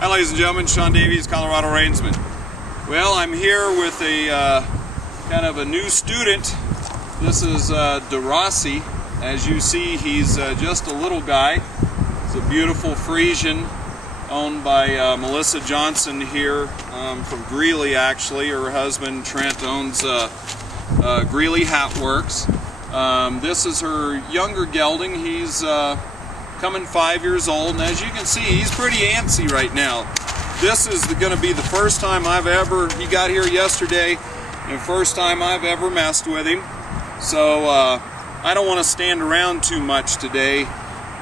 Hi ladies and gentlemen, Sean Davies, ColoradoReinsman. Well, I'm here with a kind of a new student. This is Derossi. As you see, he's just a little guy. It's a beautiful Friesian owned by Melissa Johnson here from Greeley, actually. Her husband Trent owns Greeley Hat Works. This is her younger gelding. He's coming 5 years old, and as you can see, he's pretty antsy right now. This is going to be the first time he got here yesterday, and the first time I've ever messed with him. So I don't want to stand around too much today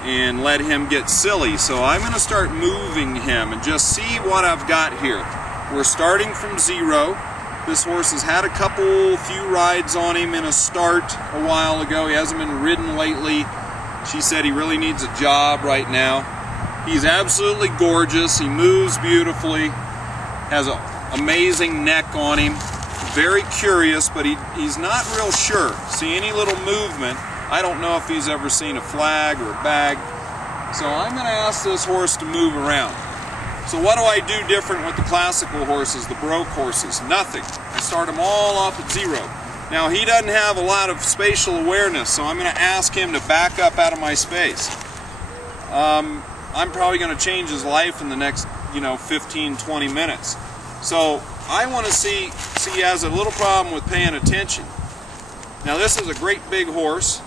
and let him get silly. So I'm going to start moving him and just see what I've got here. We're starting from zero. This horse has had a few rides on him in a start a while ago. He hasn't been ridden lately. She said he really needs a job right now. He's absolutely gorgeous. He moves beautifully. Has an amazing neck on him. Very curious, but he's not real sure. See any little movement. I don't know if he's ever seen a flag or a bag. So I'm going to ask this horse to move around. So what do I do different with the classical horses, the broke horses? Nothing. I start them all off at zero. Now he doesn't have a lot of spatial awareness, so I'm going to ask him to back up out of my space. I'm probably going to change his life in the next 15-20 minutes. So I want to see he has a little problem with paying attention. Now this is a great big horse.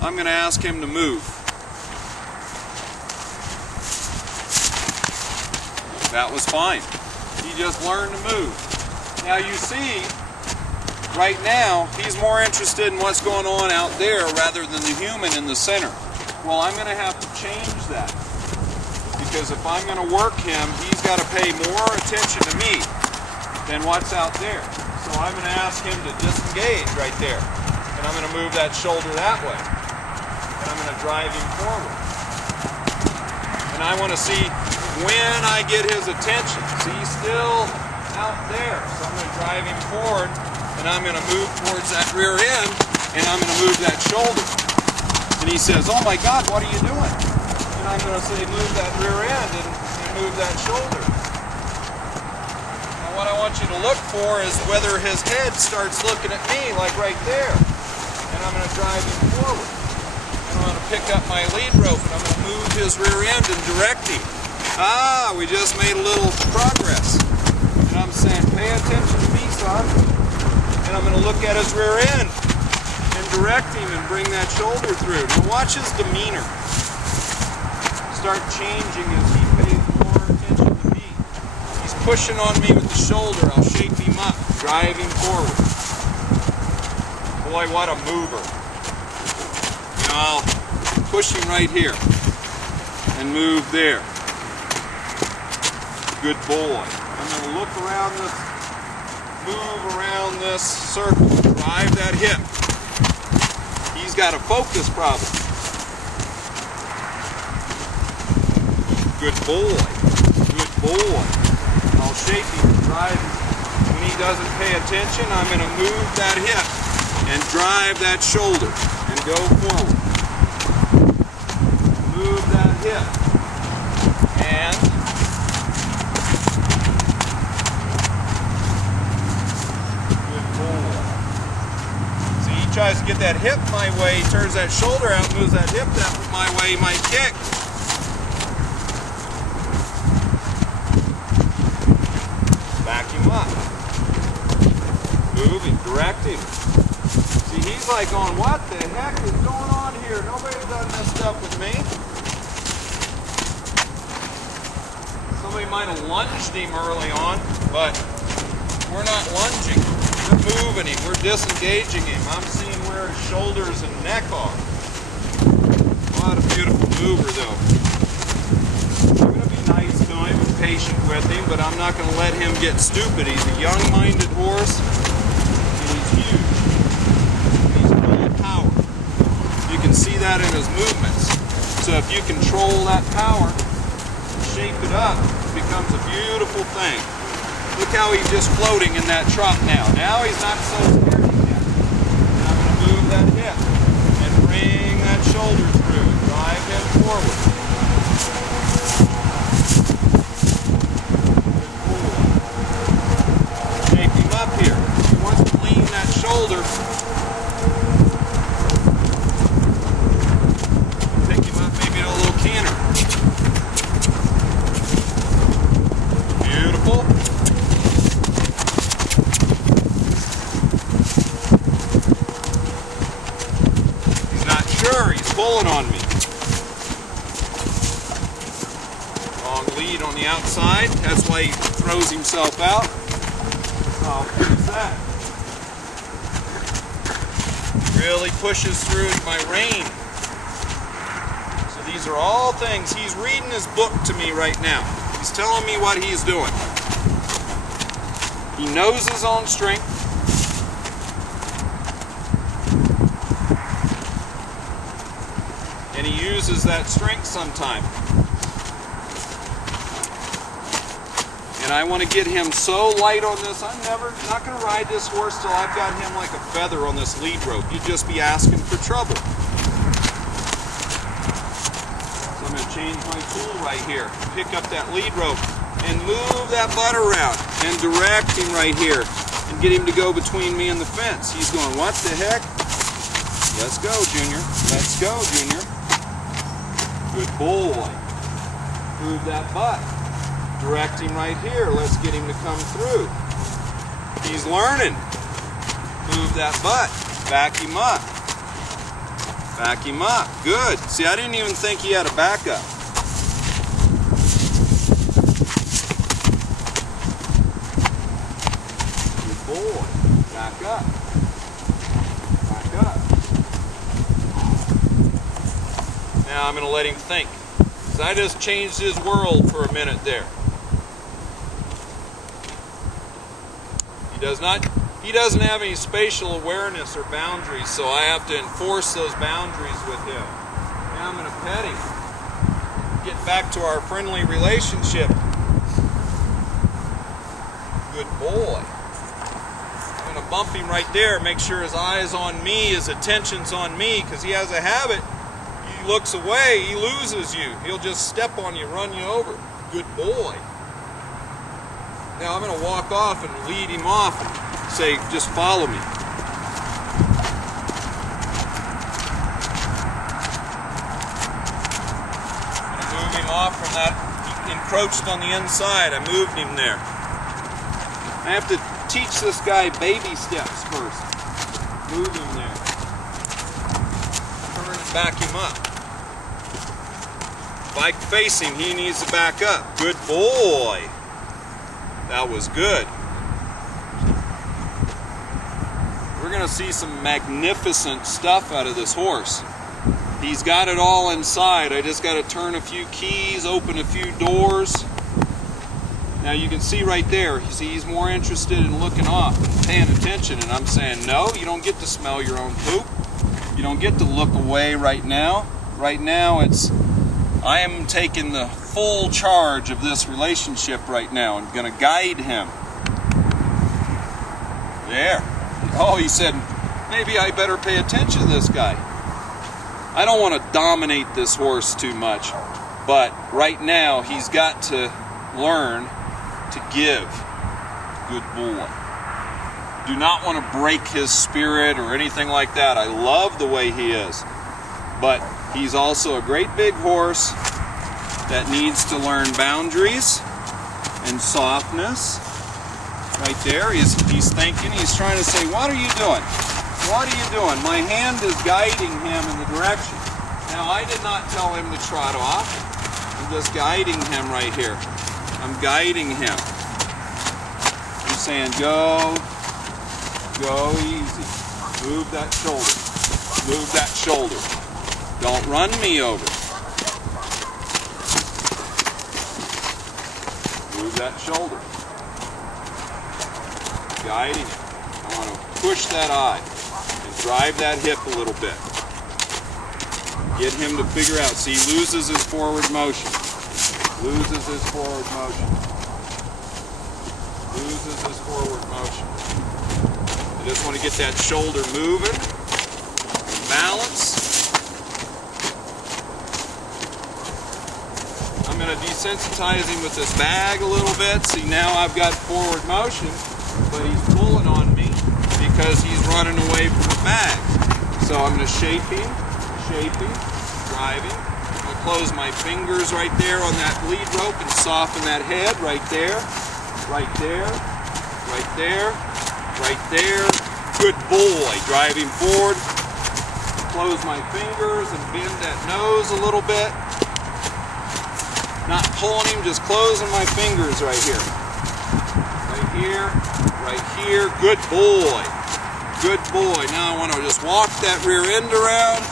I'm going to ask him to move. That was fine. He just learned to move. Now you see, right now, he's more interested in what's going on out there rather than the human in the center. Well, I'm going to have to change that, because if I'm going to work him, he's got to pay more attention to me than what's out there. So I'm going to ask him to disengage right there, and I'm going to move that shoulder that way, and I'm going to drive him forward. And I want to see when I get his attention. See, he's still out there, so I'm going to drive him forward, and I'm going to move towards that rear end, and I'm going to move that shoulder. And he says, "Oh my God, what are you doing?" And I'm going to say, "Move that rear end and move that shoulder." Now what I want you to look for is whether his head starts looking at me, like right there. And I'm going to drive him forward. And I'm going to pick up my lead rope, and I'm going to move his rear end and direct him. Ah, we just made a little progress. And I'm saying, "Pay attention to me, son." And I'm going to look at his rear end and direct him and bring that shoulder through. Now watch his demeanor start changing as he pays more attention to me. He's pushing on me with the shoulder. I'll shake him up, drive him forward. Boy, what a mover. Now I'll push him right here and move there. Good boy. I'm going to look around this, move around this circle, drive that hip. He's got a focus problem. Good boy. Good boy. I'll shake him and drive him. When he doesn't pay attention, I'm going to move that hip and drive that shoulder and go forward. Move that hip. And tries to get that hip my way, he turns that shoulder out, moves that hip that my way, he might kick. Back him up. Move him, direct him. See, he's like going, "What the heck is going on here? Nobody's done this stuff with me." Somebody might have lunged him early on, but we're not lunging. We're moving him, we're disengaging him. I'm seeing where his shoulders and neck are. What a beautiful mover, though. I'm going to be nice to him and patient with him, but I'm not going to let him get stupid. He's a young-minded horse, and he's huge. He's full of power. You can see that in his movements. So if you control that power, shape it up, it becomes a beautiful thing. Look how he's just floating in that trot now. Now he's not so scared yet. And I'm going to move that hip and bring that shoulder through. Drive him forward. side. That's why he throws himself out. Oh, who's that? Really pushes through my rein. So these are all things. He's reading his book to me right now. He's telling me what he's doing. He knows his own strength. And he uses that strength sometime. And I want to get him so light on this. I'm not going to ride this horse till I've got him like a feather on this lead rope. You'd just be asking for trouble. So I'm going to change my tool right here. Pick up that lead rope and move that butt around and direct him right here and get him to go between me and the fence. He's going, what the heck? Let's go, Junior. Let's go, Junior. Good boy. Move that butt. Direct him right here. Let's get him to come through. He's learning. Move that butt. Back him up. Back him up. Good. See, I didn't even think he had a backup. Good boy. Back up. Back up. Now I'm going to let him think. So I just changed his world for a minute there. He doesn't have any spatial awareness or boundaries, so I have to enforce those boundaries with him. Now I'm going to pet him. Get back to our friendly relationship. Good boy. I'm going to bump him right there, make sure his eye is on me, his attention's on me, because he has a habit. He looks away, he loses you. He'll just step on you, run you over. Good boy. Now I'm going to walk off and lead him off and say, just follow me. I'm going to move him off from that. He encroached on the inside. I moved him there. I have to teach this guy baby steps first. Move him there. Turn and back him up. If I face him, he needs to back up. Good boy. That was good. We're going to see some magnificent stuff out of this horse. He's got it all inside. I just got to turn a few keys, open a few doors. Now you can see right there, you see he's more interested in looking off and paying attention, and I'm saying, no, you don't get to smell your own poop. You don't get to look away right now. Right now I am taking the full charge of this relationship right now. I'm going to guide him. There. Oh, he said, maybe I better pay attention to this guy. I don't want to dominate this horse too much, but right now he's got to learn to give. Good boy. Do not want to break his spirit or anything like that. I love the way he is, but he's also a great big horse that needs to learn boundaries and softness. Right there, he's thinking, he's trying to say, what are you doing? What are you doing? My hand is guiding him in the direction. Now, I did not tell him to trot off. I'm just guiding him right here. I'm guiding him. I'm saying, go easy. Move that shoulder. Move that shoulder. Don't run me over. Move that shoulder. Guiding it. I want to push that eye and drive that hip a little bit. Get him to figure out. See, he loses his forward motion. Loses his forward motion. Loses his forward motion. I just want to get that shoulder moving. Balance. I'm going to desensitize him with this bag a little bit. See, now I've got forward motion, but he's pulling on me because he's running away from the bag. So I'm going to shape him, drive him. I'm going to close my fingers right there on that lead rope and soften that head right there, right there, right there, right there. Good boy. Drive him forward. Close my fingers and bend that nose a little bit. Not pulling him, just closing my fingers right here. Right here, right here. Good boy. Good boy. Now I want to just walk that rear end around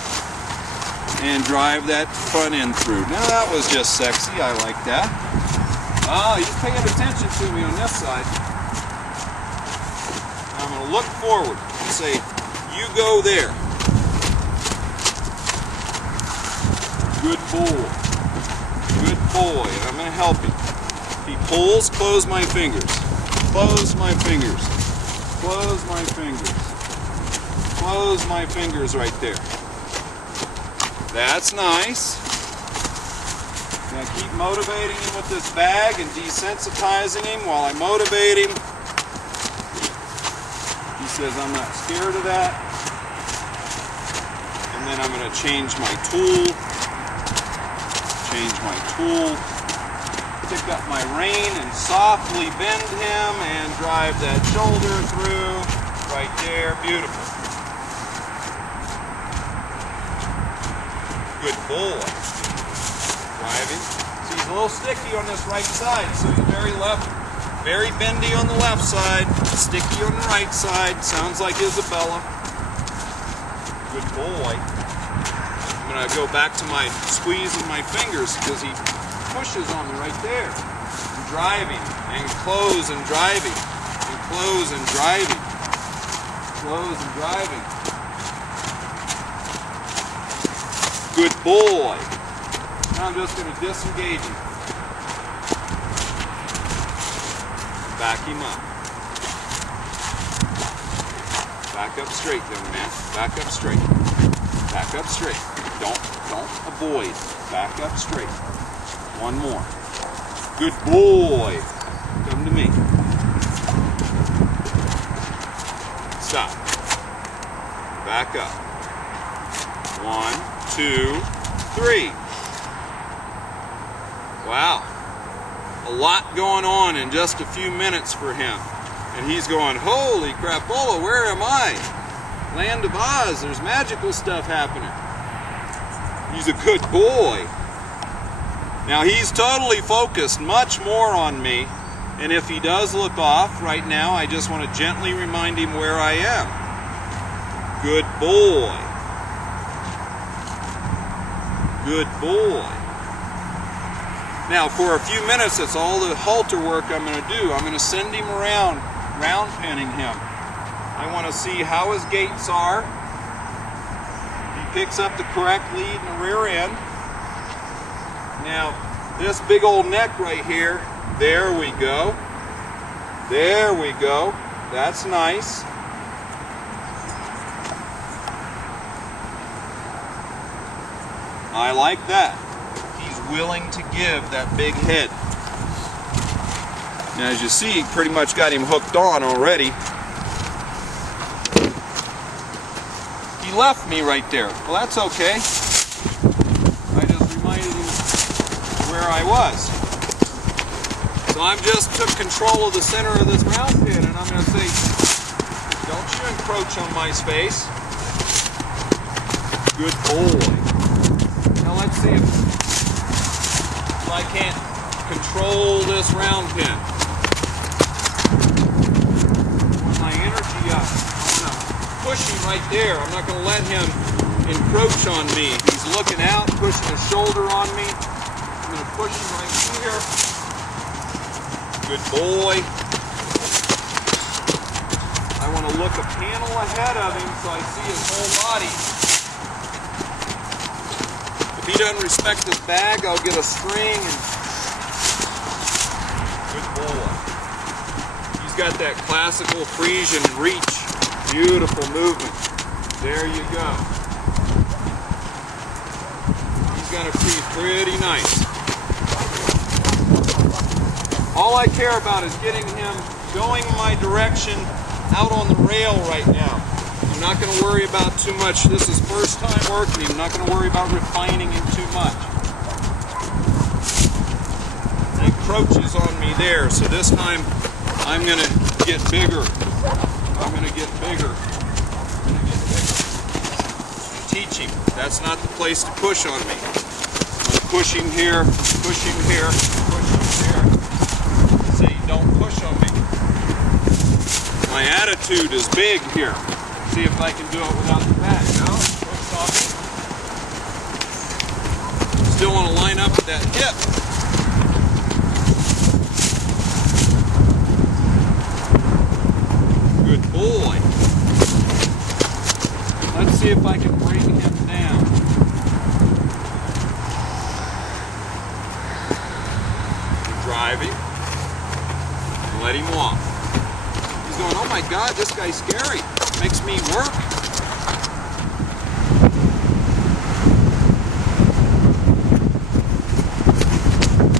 and drive that front end through. Now that was just sexy. I like that. Oh, he's paying attention to me on this side. I'm going to look forward and say, you go there. Good boy. Good boy. And I'm going to help him. If he pulls, close my fingers. Close my fingers. Close my fingers. Close my fingers right there. That's nice. Now keep motivating him with this bag and desensitizing him while I motivate him. He says, I'm not scared of that. And then I'm going to change my tool. Change my tool. Pick up my rein and softly bend him and drive that shoulder through. Right there. Beautiful. Good boy. Driving. See, he's a little sticky on this right side, so he's very bendy on the left side, sticky on the right side. Sounds like Isabella. Good boy. I'm going to go back to my squeezing my fingers because he pushes on me right there. I'm driving and close and driving and close and driving. Close and driving. Good boy. Now I'm just going to disengage him. Back him up. Back up straight, young man. Back up straight. Back up straight. Don't avoid. Back up straight. One more. Good boy. Come to me. Stop. Back up. 1, 2, 3. Wow. A lot going on in just a few minutes for him. And he's going, holy crapola, where am I? Land of Oz, there's magical stuff happening. He's a good boy. Now he's totally focused much more on me. And if he does look off right now, I just want to gently remind him where I am. Good boy. Good boy. Now for a few minutes, that's all the halter work I'm going to do. I'm going to send him around, round pinning him. I want to see how his gaits are. He picks up the correct lead in the rear end. Now this big old neck right here, there we go. There we go. That's nice. I like that. Willing to give that big head. Now as you see, pretty much got him hooked on already. He left me right there. Well, that's okay. I just reminded him where I was. So I just took control of the center of this round pin and I'm going to say, don't you encroach on my space. Good boy. Now let's see if I can't control this round pin. Put my energy up. I'm going to push him right there. I'm not going to let him encroach on me. He's looking out, pushing his shoulder on me. I'm going to push him right here. Good boy. I want to look a panel ahead of him so I see his whole body. If he doesn't respect this bag, I'll get a string and... Good boy. He's got that classical Friesian reach. Beautiful movement. There you go. He's going to be pretty nice. All I care about is getting him going my direction out on the rail right now. I'm not going to worry about too much. This is first time working him. I'm not going to worry about refining him too much. He encroaches on me there, so this time I'm going to get bigger. I'm going to get bigger. I'm going to get bigger. And teach him. That's not the place to push on me. I'm going to push him here, push him here, push him here. See, don't push on me. My attitude is big here. See if I can do it without the bag. No, push on me. Still want to line up with that hip. Good boy. Let's see if I can bring him down. Drive him. And let him walk. He's going, oh my God, this guy's scary. Makes me work.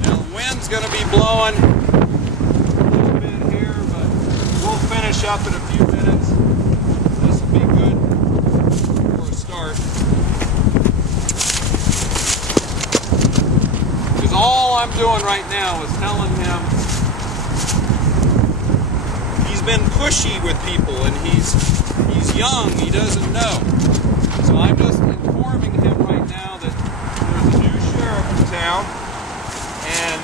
Now the wind's going to be blowing a little bit here, but we'll finish up in a few minutes. This will be good for a start. Because all I'm doing right now is telling him he's been pushy with people and he's young, he doesn't know. So I'm just informing him right now that there's a new sheriff in town and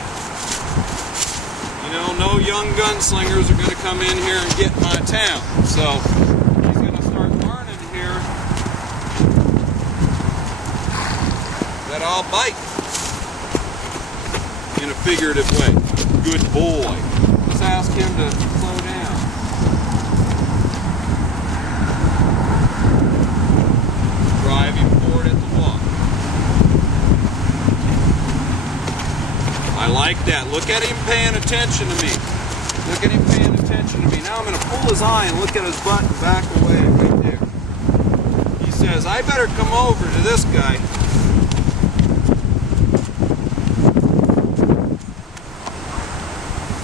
no young gunslingers are going to come in here and get my town. So he's going to start learning here that I'll bite in a figurative way. Good boy. Let's ask him to slow down. Drive him forward at the walk. I like that. Look at him paying attention to me. Look at him paying attention to me. Now I'm going to pull his eye and look at his butt and back away right there. He says, I better come over to this guy.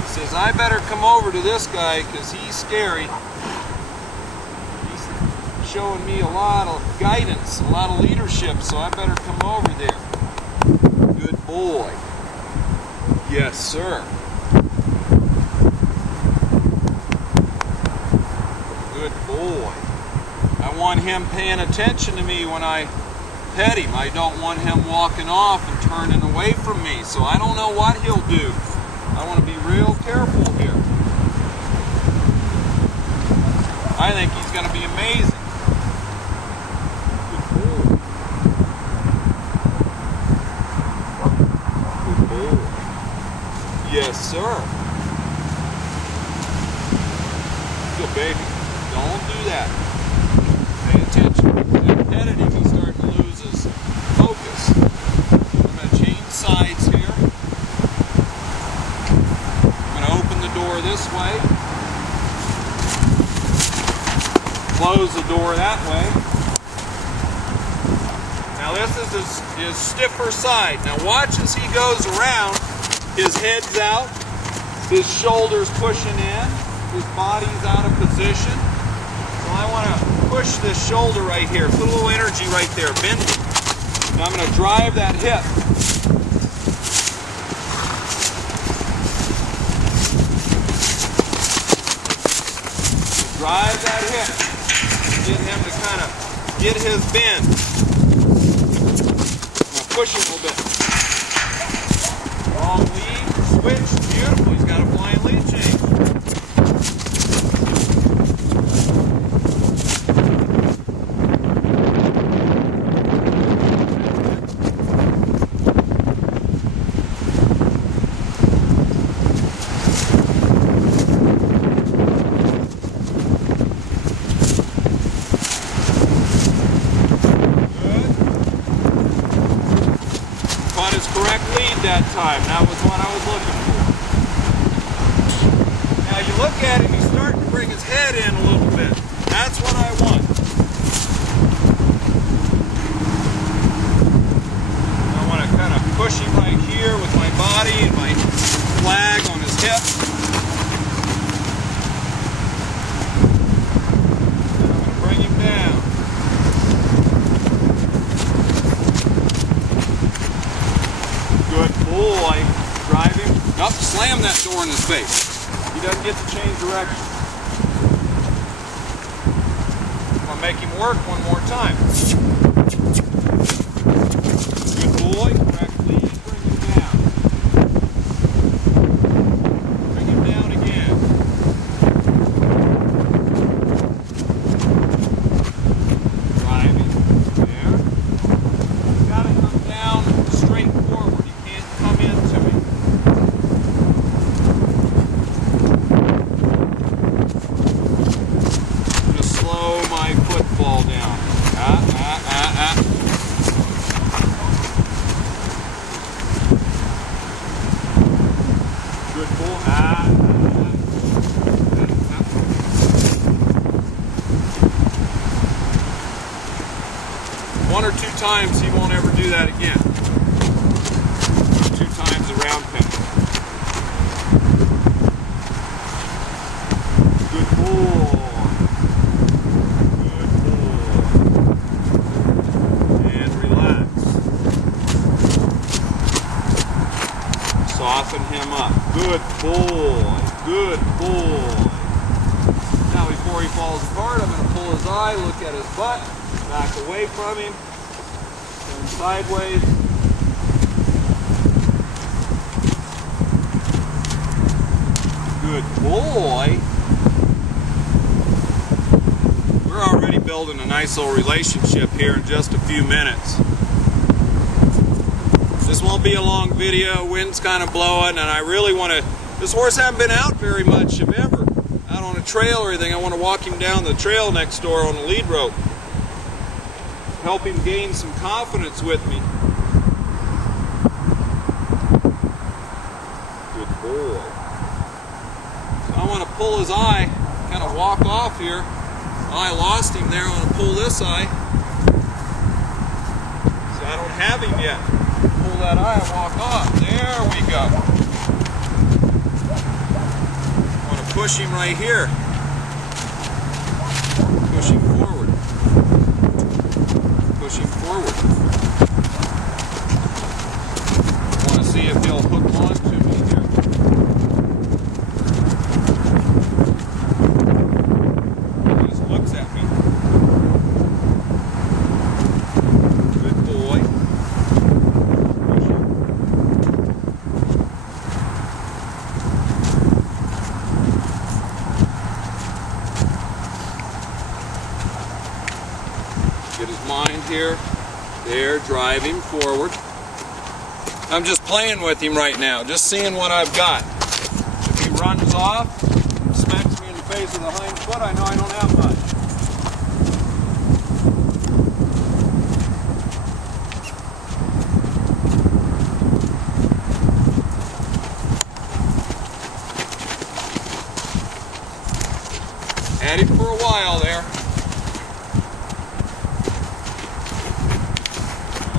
He says, I better come over to this guy because he's scary. He's showing me a lot of guidance, a lot of leadership, so I better come over there. Good boy. Yes, sir. Good boy. I want him paying attention to me when I pet him. I don't want him walking off and turning away from me, so I don't know what he'll do. I want to be real careful here. I think he's going to be amazing. Good boy. Good boy. Yes, sir. Good baby. Don't do that. Pay attention. I've petted him. He's starting to lose his focus. I'm going to change sides here. I'm going to open the door this way. Close the door that way. Now this is his stiffer side. Now watch as he goes around. His head's out, his shoulders pushing in, his body's out of position. So I want to push this shoulder right here, put a little energy right there, bend it. Now I'm going to drive that hip. Drive that hip. Get him to kind of get his bend. Now push him a little bit. Long lead, switch, beautiful. He's got a flying lead change. Caught his correct lead that time. That was what I was looking for. Now you look at him, he's starting to bring his head in a little bit. That's what I want. I want to kind of push him right here with my body and my flag on his hip. And I'm going to bring him down. Good boy. Drive him. Up, slam that door in his face. He doesn't get to change direction. I'm going to make him work one more time. Good boy. Correct lead. 1 or 2 times, he won't ever do that again. 2 times the round pen. Good boy. Good boy. And relax. Soften him up. Good boy. Good boy. Now before he falls apart, I'm going to pull his eye, look at his butt, back away from him, turn sideways. Good boy. We're already building a nice little relationship here in just a few minutes. This won't be a long video. Wind's kind of blowing, and I really want to. This horse hasn't been out very much, if ever, out on a trail or anything. I want to walk him down the trail next door on a lead rope. Help him gain some confidence with me. Good boy. So I want to pull his eye, kind of walk off here. I lost him there. I want to pull this eye. See, I don't have him yet. Pull that eye and walk off. There we go. I want to push him right here. Push him forward. Push him forward. I want to see if he'll hook on to me here. He just looks at me. Good boy. Push him. Get his mind here. There, drive him forward. I'm just playing with him right now, just seeing what I've got. If he runs off, smacks me in the face with a hind foot, I know I don't have much. Had him for a while there.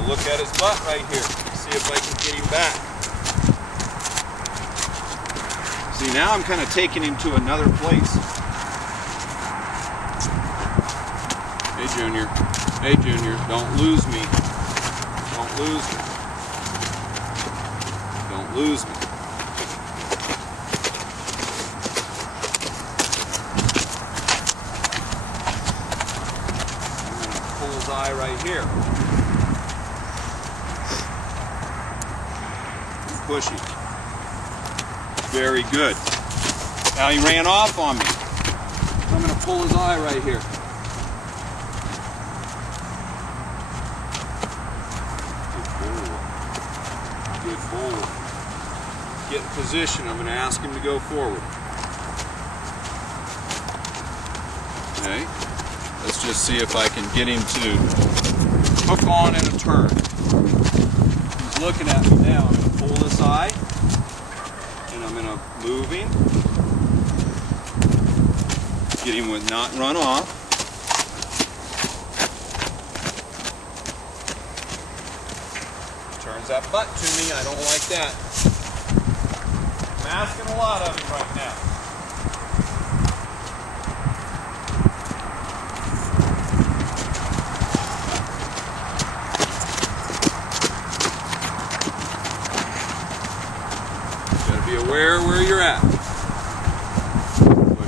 Look at his butt right here. See if I can get him back. See, now I'm kind of taking him to another place. Hey, Junior. Hey, Junior. Don't lose me. Don't lose me. Don't lose me. I'm going to pull his eye right here. Pushy. Very good. Now he ran off on me. I'm going to pull his eye right here. Good boy. Good boy. Get in position. I'm going to ask him to go forward. Okay. Let's just see if I can get him to hook on in a turn. He's looking at me now. I'm going to pull this eye, and I'm going to move him, get him with not run off. Turns that butt to me. I don't like that. I'm asking a lot of him right now. Be aware where you're at. Push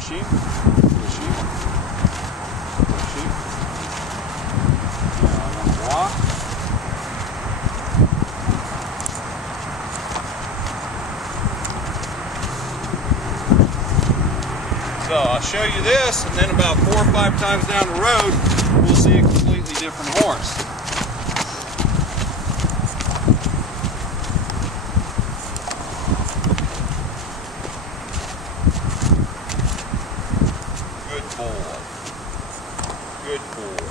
him, push him, push him. Now I'm going to walk. So I'll show you this, and then about 4 or 5 times down the road, we'll see a completely different horse. Good boy. Good boy.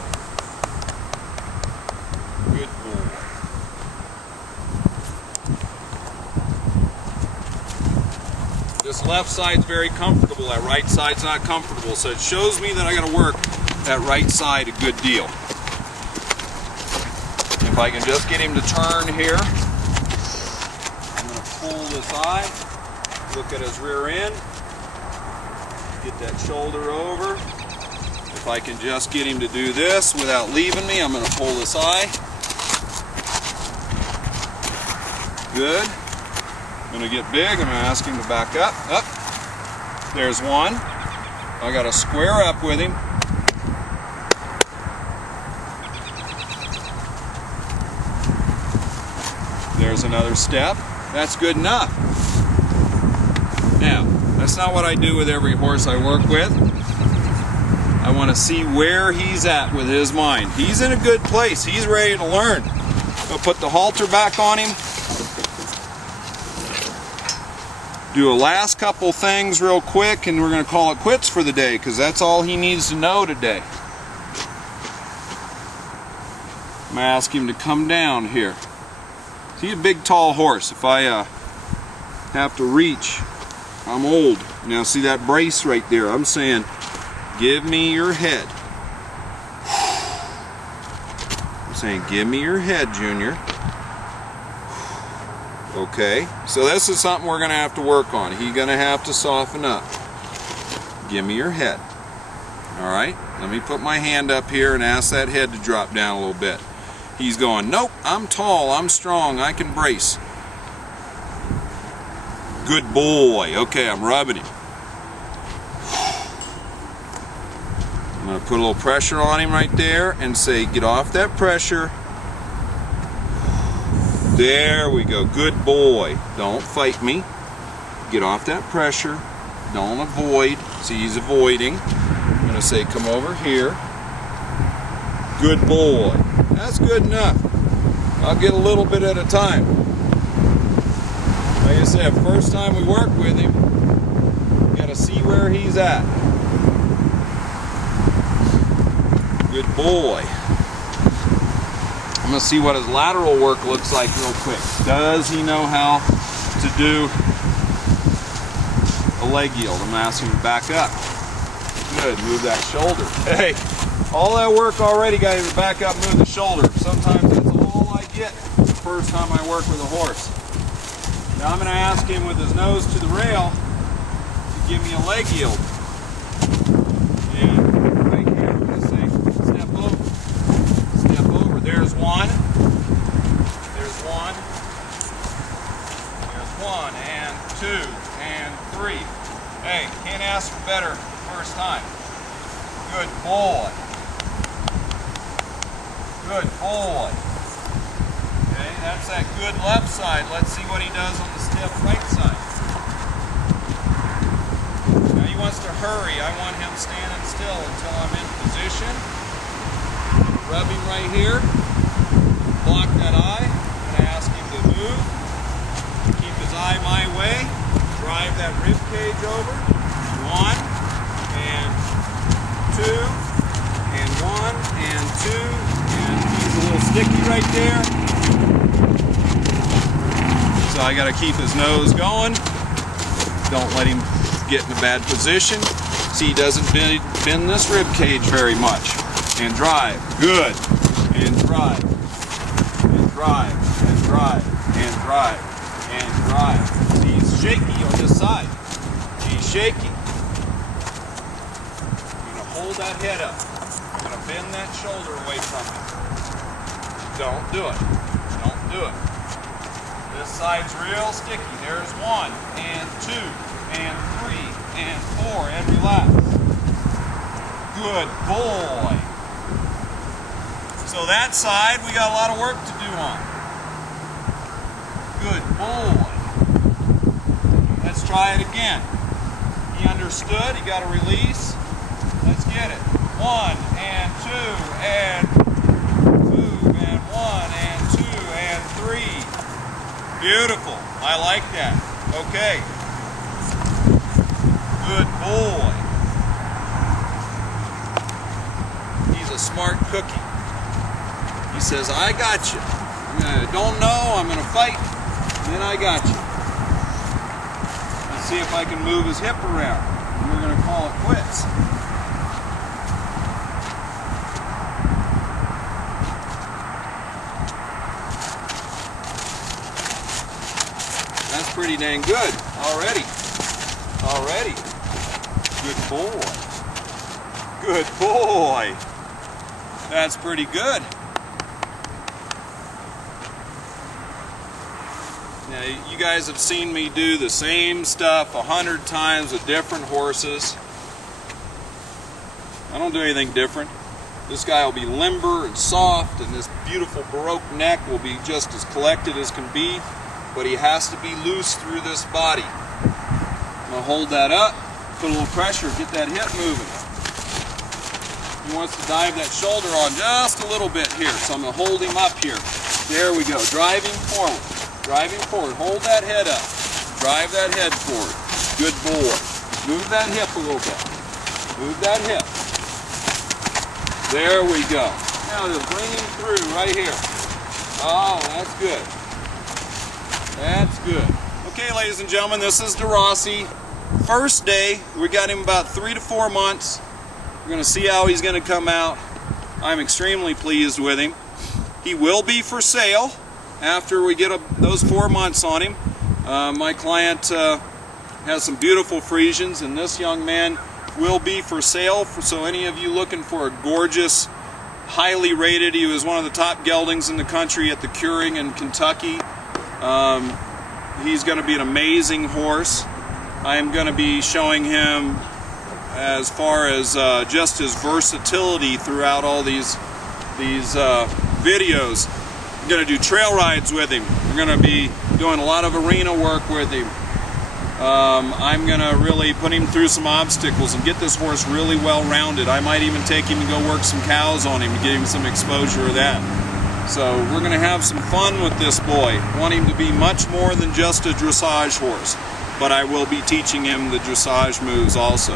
Good boy. This left side's very comfortable, that right side's not comfortable, so it shows me that I gotta work that right side a good deal. I can just get him to turn here. I'm going to pull this eye, look at his rear end, get that shoulder over. If I can just get him to do this without leaving me, I'm going to pull this eye. Good. I'm going to get big. I'm going to ask him to back up. Up. There's one. I got to square up with him. There's another step. That's good enough. Now, that's not what I do with every horse I work with. I want to see where he's at with his mind. He's in a good place. He's ready to learn. I'll put the halter back on him. Do a last couple things real quick, and we're going to call it quits for the day, because that's all he needs to know today. I'm going to ask him to come down here. He's a big, tall horse. If I have to reach, I'm old. Now see that brace right there? I'm saying, give me your head. I'm saying, give me your head, Junior. Okay, so this is something we're going to have to work on. He's going to have to soften up. Give me your head. Alright, let me put my hand up here and ask that head to drop down a little bit. He's going, nope, I'm tall, I'm strong, I can brace. Good boy. Okay, I'm rubbing him. I'm going to put a little pressure on him right there and say, get off that pressure. There we go. Good boy. Don't fight me. Get off that pressure. Don't avoid. See, he's avoiding. I'm going to say, come over here. Good boy. That's good enough. I'll get a little bit at a time. Like I said, first time we work with him, we got to see where he's at. Good boy. I'm going to see what his lateral work looks like real quick. Does he know how to do a leg yield? I'm going to ask him to back up. Good. Move that shoulder. Hey, all that work already got him to back up, move the shoulder. Sometimes that's all I get the first time I work with a horse. Now I'm going to ask him with his nose to the rail to give me a leg yield. And right here, I'm going to say, step over. Step over. There's one. There's one. There's one and two and three. Hey, can't ask for better first time. Good boy. Good boy. Okay, that's that good left side. Let's see what he does on the stiff right side. Now he wants to hurry. I want him standing still until I'm in position. Rub him right here. Block that eye. I'm going to ask him to move. Keep his eye my way. Drive that rib cage over. One and two and one and two, and he's a little sticky right there. So I got to keep his nose going. Don't let him get in a bad position. See, he doesn't bend this rib cage very much. And drive. Good. And drive. And drive. And drive. And drive. And drive. See, he's shaky on this side. He's shaky. Hold that head up. I'm going to bend that shoulder away from him. Don't do it. Don't do it. This side's real sticky. There's one, and two, and three, and four, and relax. Good boy. So that side, we got a lot of work to do on. Good boy. Let's try it again. He understood. He got a release. Let's get it. One and two and one and two and three. Beautiful. I like that. Okay. Good boy. He's a smart cookie. He says, I got you. Don't know, I'm going to fight, and then I got you. Let's see if I can move his hip around. We're going to call it quits. pretty dang good already. Already. Good boy. Good boy. That's pretty good. Now, you guys have seen me do the same stuff 100 times with different horses. I don't do anything different. This guy will be limber and soft, and this beautiful Baroque neck will be just as collected as can be, but he has to be loose through this body. I'm going to hold that up, put a little pressure, get that hip moving. He wants to dive that shoulder on just a little bit here, so I'm going to hold him up here. There we go, driving forward. Driving forward. Hold that head up. Drive that head forward. Good boy. Move that hip a little bit. Move that hip. There we go. Now just bring him through right here. Oh, that's good. That's good. Okay, ladies and gentlemen, this is Derossi. First day. We got him about 3 to 4 months. We're going to see how he's going to come out. I'm extremely pleased with him. He will be for sale after we get those 4 months on him. My client has some beautiful Friesians, and this young man will be for sale. So any of you looking for a gorgeous, highly rated, he was one of the top geldings in the country at the curing in Kentucky. He's going to be an amazing horse. I am going to be showing him as far as just his versatility throughout all these videos. We're going to do trail rides with him. We're going to be doing a lot of arena work with him. I'm going to really put him through some obstacles and get this horse really well rounded. I might even take him and go work some cows on him to get him some exposure of that. So we're going to have some fun with this boy. I want him to be much more than just a dressage horse, but I will be teaching him the dressage moves also.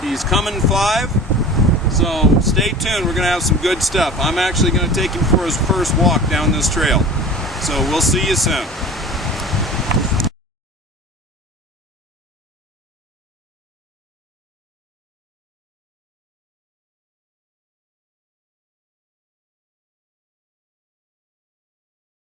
He's coming 5. So stay tuned, we're going to have some good stuff. I'm actually going to take him for his first walk down this trail. So we'll see you soon.